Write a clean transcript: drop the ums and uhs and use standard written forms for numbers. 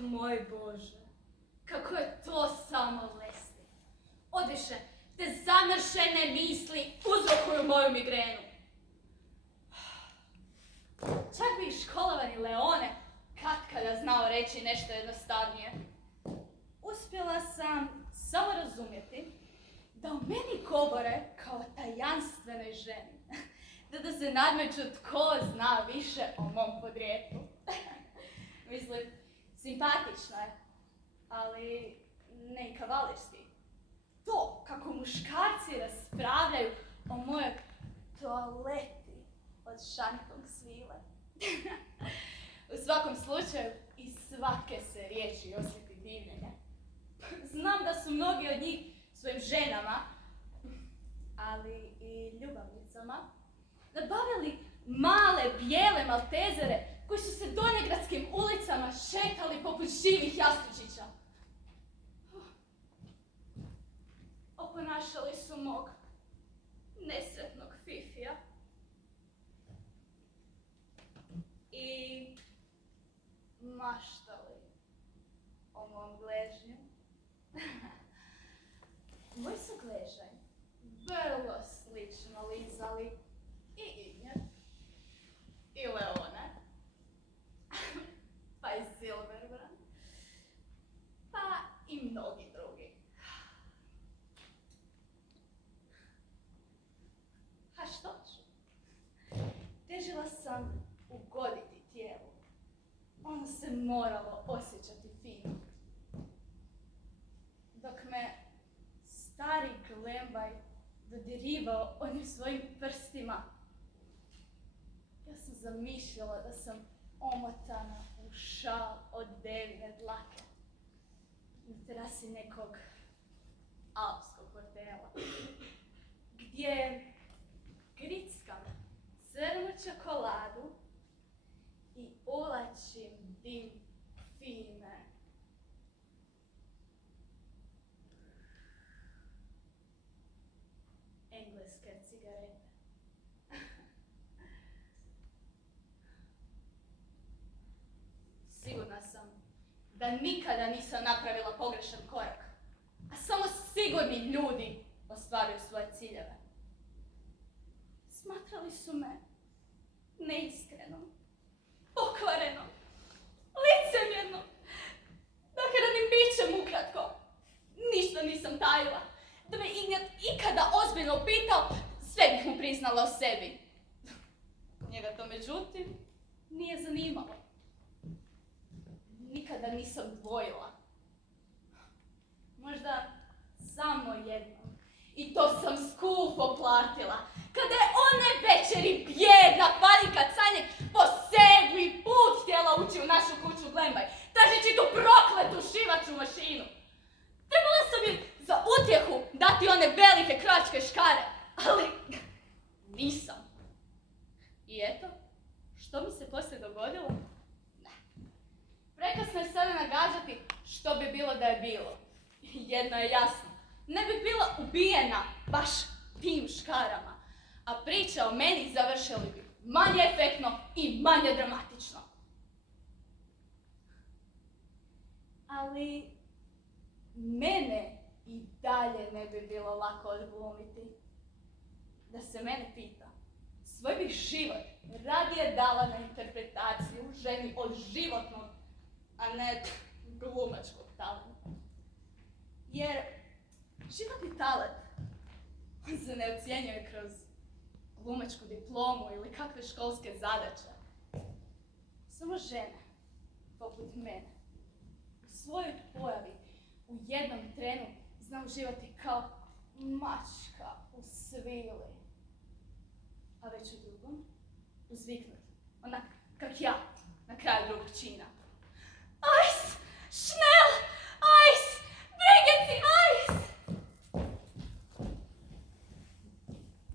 moj Bože, kako je to samo Leslie. Odviše, te zamršene misli uzrokuju moju migrenu. Čak bi i školovani Leone katkada znao reći nešto jednostavnije. Uspjela sam samo razumjeti da o meni govore kao tajanstvenoj ženi. Da se nadmeću tko zna više o mom podrijetlu. Mislim, simpatično je, ali ne i kavalirski. To kako muškarci raspravljaju o mojoj toaleti od šankog svile. U svakom slučaju, iz svake se riječi osjeti divljenje. Znam da su mnogi od njih svojim ženama, ali i ljubavnicama, nabavili male bijele maltezere koji su se donjegradskim ulicama šetali poput živih jastučića. Oponašali su mog nesretnog Fifija i maštali o mom gležnju. Moj su gležanj vrlo slično lizali i Ignjat, i Leone, pa i Silverbrand, pa i mnogi drugi. A što ću? Težila sam ugoditi tijelu. Ono se moralo osjećati fino. Dok me stari Glembaj dodirivao onim svojim prstima, ja sam zamišljala da sam omotana u šal od devine dlake na terasi nekog alpskog hotela, gdje grickam crnu čokoladu i ulačim dim fine. Engleske cigarete. Sigurna sam da nikada nisam napravila pogrešan korak, a samo sigurni ljudi ostvaruju svoje ciljeve. Smatrali su me neiskrenom, pokvarenom, licemjernom, nakaradnim bićem ukratko. Ništa nisam tajila. Da me Ignjat ikada ozbiljno upitao, sve bih mu priznala o sebi. Njega to, međutim, nije zanimalo. Nikada nisam dvojila. Možda samo jednom. I to sam skupo platila. Kada je one večeri bijedna Panika Canjek po sedmi put htjela ući u našu kuću Glembaj, tražeći tu prokletu šivaču mašinu. Trebala sam im za utjehu dati one velike kračke škare, ali nisam. I eto, što mi se poslije dogodilo? Ne. Prekasno je sada nagađati što bi bilo da je bilo. Jedno je jasno, ne bih bila ubijena baš tim škarama, a priča o meni završili bi manje efektno i manje dramatično. Ali mene i dalje ne bi bilo lako odglumiti. Da se mene pita, svoj bih život radije dala na interpretaciju ženi od životnog, a ne glumačkog talenta. Jer životni talent se ne ocjenjuje kroz glumačku diplomu ili kakve školske zadaće. Samo žene, poput mene, u svojoj pojavi u jednom trenu zna uživati kao mačka u svili, a već u drugom uzviknut, onak kak ja na kraju drugog čina.